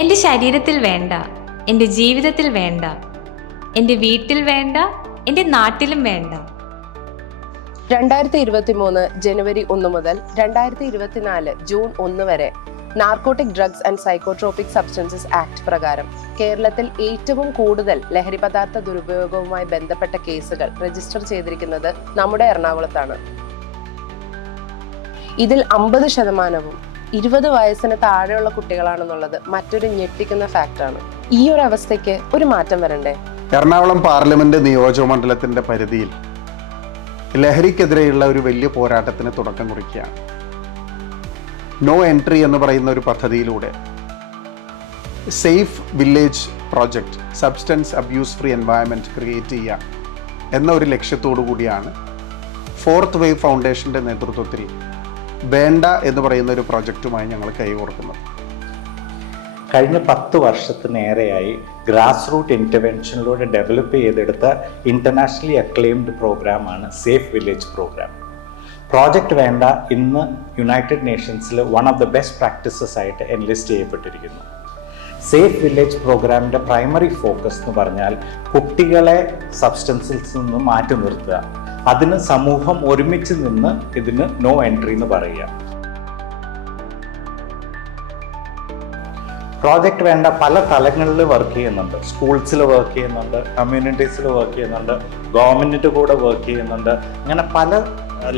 എൻ്റെ ശരീരത്തിൽ വേണ്ട, എൻ്റെ ജീവിതത്തിൽ വേണ്ട, എൻ്റെ വീട്ടിൽ വേണ്ട, എൻ്റെ നാട്ടിലും വേണ്ട. 2023 ജനുവരി 1 മുതൽ 2024 ജൂൺ 1 വരെ narcotic drugs and psychotropic substances act പ്രകാരം കേരളത്തിൽ ഏറ്റവും കൂടുതൽ ലഹരി പദാർത്ഥ ദുരുപയോഗവുമായി ബന്ധപ്പെട്ട കേസുകൾ രജിസ്റ്റർ ചെയ്തിരിക്കുന്നത് നമ്മുടെ എറണാകുളത്താണ്. ഇതിൽ 50% 20 വയസ്സിന് താഴെയുള്ള കുട്ടികളാണെന്നുള്ളത് മറ്റൊരു ഞെട്ടിക്കുന്ന ഫാക്റ്റാണ്. ഈ ഒരു അവസ്ഥയ്ക്ക് ഒരു മാറ്റം വരണ്ടേ? എറണാകുളം പാർലമെന്റ് നിയോജകമണ്ഡലത്തിന്റെ പരിധിയിൽ ലഹരിക്കെതിരെയുള്ള ഒരു വലിയ പോരാട്ടത്തിന് തുടക്കം കുറിക്കുകയാണ്. നോ എൻട്രി എന്ന് പറയുന്ന ഒരു പദ്ധതിയിലൂടെ safe village project, substance abuse free environment create ചെയ്യുക എന്ന ഒരു ലക്ഷ്യത്തോടു കൂടിയാണ് ഫോർത്ത് വേവ് ഫൗണ്ടേഷൻ്റെ നേതൃത്വത്തിൽ വേണ്ട എന്ന് പറയുന്ന ഒരു പ്രോജക്റ്റുമായി ഞങ്ങൾ കൈകോർക്കുന്നത്. കഴിഞ്ഞ 10 വർഷത്തിനേറെയായി ഗ്രാസ് റൂട്ട് ഇൻ്റർവെൻഷനിലൂടെ ഡെവലപ്പ് ചെയ്തെടുത്ത ഇൻ്റർനാഷണലി അക്ലെയിംഡ് പ്രോഗ്രാമാണ് സേഫ് വില്ലേജ് പ്രോഗ്രാം. പ്രോജക്റ്റ് വേണ്ട ഇന്ന് യുണൈറ്റഡ് നേഷൻസിൽ one of the best practices ആയിട്ട് എൻലിസ്റ്റ് ചെയ്യപ്പെട്ടിരിക്കുന്നു. സേഫ് വില്ലേജ് പ്രോഗ്രാമിൻ്റെ പ്രൈമറി ഫോക്കസ് എന്ന് പറഞ്ഞാൽ കുട്ടികളെ സബ്സ്റ്റൻസിൽ നിന്ന് മാറ്റി നിർത്തുക. അതിന് സമൂഹം ഒരുമിച്ച് നിന്ന് ഇതിന് നോ എൻട്രി എന്ന് പറയുക. പ്രോജക്റ്റ് വേണ്ട പല തലങ്ങളിൽ വർക്ക് ചെയ്യുന്നുണ്ട്. സ്കൂൾസിൽ വർക്ക് ചെയ്യുന്നുണ്ട്, കമ്മ്യൂണിറ്റീസിൽ വർക്ക് ചെയ്യുന്നുണ്ട്, ഗവൺമെൻറ്റിൻ്റെ കൂടെ വർക്ക് ചെയ്യുന്നുണ്ട്. അങ്ങനെ പല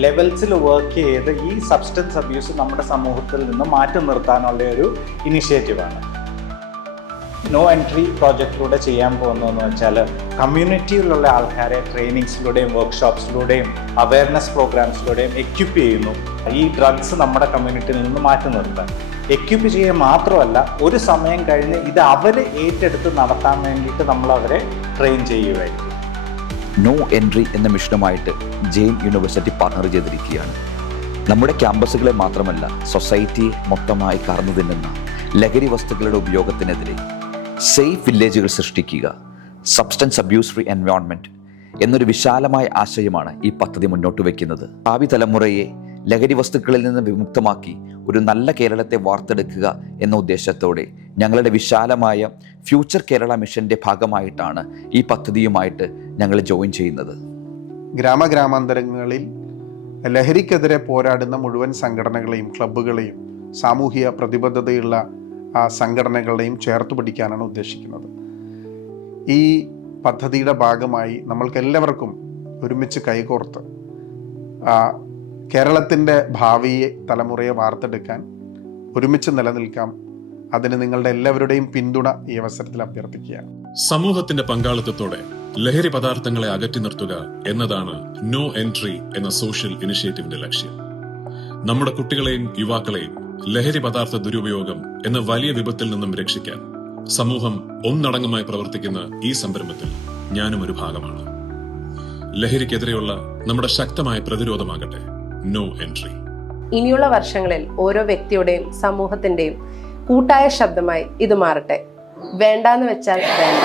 ലെവൽസിൽ വർക്ക് ചെയ്ത് ഈ സബ്സ്റ്റൻസ് അബ്യൂസ് നമ്മുടെ സമൂഹത്തിൽ നിന്ന് മാറ്റി നിർത്താനുള്ള ഒരു ഇനിഷ്യേറ്റീവാണ്. നോ എൻട്രി പ്രോജക്റ്റിലൂടെ ചെയ്യാൻ പോകുന്നതെന്ന് വെച്ചാൽ കമ്മ്യൂണിറ്റിയിലുള്ള ആൾക്കാരെ ട്രെയിനിങ്സിലൂടെയും വർക്ക്ഷോപ്സിലൂടെയും അവയർനെസ് പ്രോഗ്രാംസിലൂടെയും എക്യുപ്പ് ചെയ്യുന്നു ഈ ഡ്രഗ്സ് നമ്മുടെ കമ്മ്യൂണിറ്റിയിൽ നിന്ന് മാറ്റി നിർത്താൻ. എക്യുപ്പ് ചെയ്യുക മാത്രമല്ല, ഒരു സമയം കഴിഞ്ഞ് ഇത് അവർ ഏറ്റെടുത്ത് നടത്താൻ വേണ്ടിയിട്ട് നമ്മൾ അവരെ ട്രെയിൻ ചെയ്യുകയായിരിക്കും. നോ എൻട്രി എന്ന മിഷനുമായിട്ട് ജെയിൻ യൂണിവേഴ്സിറ്റി പാർട്ണർ ചെയ്തിരിക്കുകയാണ്. നമ്മുടെ ക്യാമ്പസുകളെ മാത്രമല്ല, സൊസൈറ്റിയെ മൊത്തമായി കറന്നു തിന്നുന്ന ലഹരി വസ്തുക്കളുടെ ഉപയോഗത്തിനെതിരെ സേഫ് വില്ലേജുകൾ സൃഷ്ടിക്കുക, സബ്സ്റ്റൻസ് അബ്യൂസ് ഫ്രീ എൻവയോൺമെൻറ്റ് എന്നൊരു വിശാലമായ ആശയമാണ് ഈ പദ്ധതി മുന്നോട്ട് വയ്ക്കുന്നത്. ഭാവി തലമുറയെ ലഹരി വസ്തുക്കളിൽ നിന്ന് വിമുക്തമാക്കി ഒരു നല്ല കേരളത്തെ വാർത്തെടുക്കുക എന്ന ഉദ്ദേശത്തോടെ ഞങ്ങളുടെ വിശാലമായ ഫ്യൂച്ചർ കേരള മിഷൻ്റെ ഭാഗമായിട്ടാണ് ഈ പദ്ധതിയുമായിട്ട് ഞങ്ങൾ ജോയിൻ ചെയ്യുന്നത്. ഗ്രാമഗ്രാമാന്തരങ്ങളിൽ ലഹരിക്കെതിരെ പോരാടുന്ന മുഴുവൻ സംഘടനകളെയും ക്ലബ്ബുകളെയും സാമൂഹിക പ്രതിബദ്ധതയുള്ള സംഘടനകളെയും ചേർത്ത് പിടിക്കാനാണ് ഉദ്ദേശിക്കുന്നത്. ഈ പദ്ധതിയുടെ ഭാഗമായി നമ്മൾക്കെല്ലാവർക്കും ഒരുമിച്ച് കൈകോർത്ത് കേരളത്തിൻ്റെ ഭാവി തലമുറയെ വാർത്തെടുക്കാൻ ഒരുമിച്ച് നിലനിൽക്കാം. അതിന് നിങ്ങളുടെ എല്ലാവരുടെയും പിന്തുണ ഈ അവസരത്തിൽ അഭ്യർത്ഥിക്കുകയാണ്. സമൂഹത്തിന്റെ പങ്കാളിത്തത്തോടെ ലഹരി പദാർത്ഥങ്ങളെ അകറ്റി നിർത്തുക എന്നതാണ് നോ എൻട്രി എന്ന സോഷ്യൽ ഇനിഷ്യേറ്റീവിന്റെ ലക്ഷ്യം. നമ്മുടെ കുട്ടികളെയും യുവാക്കളെയും ലഹരി പദാർത്ഥ ദുരുപയോഗം എന്ന വലിയ വിപത്തിൽ നിന്നും രക്ഷിക്കാൻ സമൂഹം ഒന്നടങ്കമായി പ്രവർത്തിക്കുന്ന ഈ സംരംഭത്തിൽ ഞാനും ഒരു ഭാഗമാണ്. ലഹരിക്കെതിരെയുള്ള നമ്മുടെ ശക്തമായ പ്രതിരോധമാകട്ടെ നോ എൻട്രി. ഇനിയുള്ള വർഷങ്ങളിൽ ഓരോ വ്യക്തിയുടെയും സമൂഹത്തിന്റെയും കൂട്ടായ ശബ്ദമായി ഇത് മാറട്ടെ. വേണ്ടാന്ന് വെച്ചാൽ വേണ്ട.